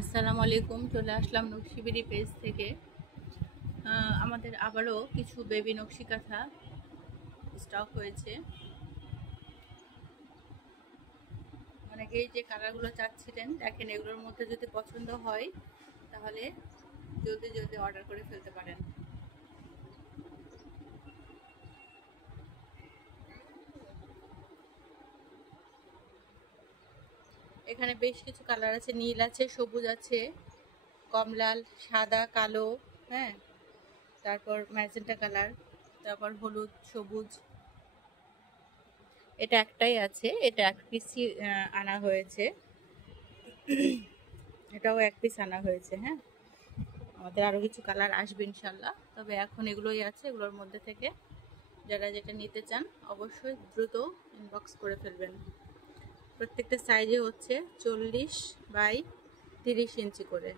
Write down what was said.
আসসালামু আলাইকুম। চলে আসলাম নকশিবিড়ি পেজ থেকে। আমাদের আবারও কিছু বেবি নকশি কাঁথা স্টক হয়েছে। অনেকেই যে কালারগুলো চাচ্ছিলেন, দেখেন এগুলোর মধ্যে যদি পছন্দ হয় তাহলে জলদি জলদি অর্ডার করে ফেলতে পারেন। এখানে বেশ কিছু কালার আছে, নীল আছে, সবুজ আছে, কমলা, সাদা, কালো, হ্যাঁ, তারপর ম্যাজেন্টা কালার, তারপর হলুদ, সবুজ। এটা একটাই আছে, এটা এক পিসই আনা হয়েছে। এটাও এক পিস আনা হয়েছে। হ্যাঁ, আমাদের আরও কিছু কালার আসবে ইনশাল্লাহ, তবে এখন এগুলোই আছে। এগুলোর মধ্যে থেকে যারা যেটা নিতে চান অবশ্যই দ্রুত ইনবক্স করে ফেলবেন। প্রত্যেকটা সাইজে হচ্ছে 40 বাই 30 ইঞ্চি করে।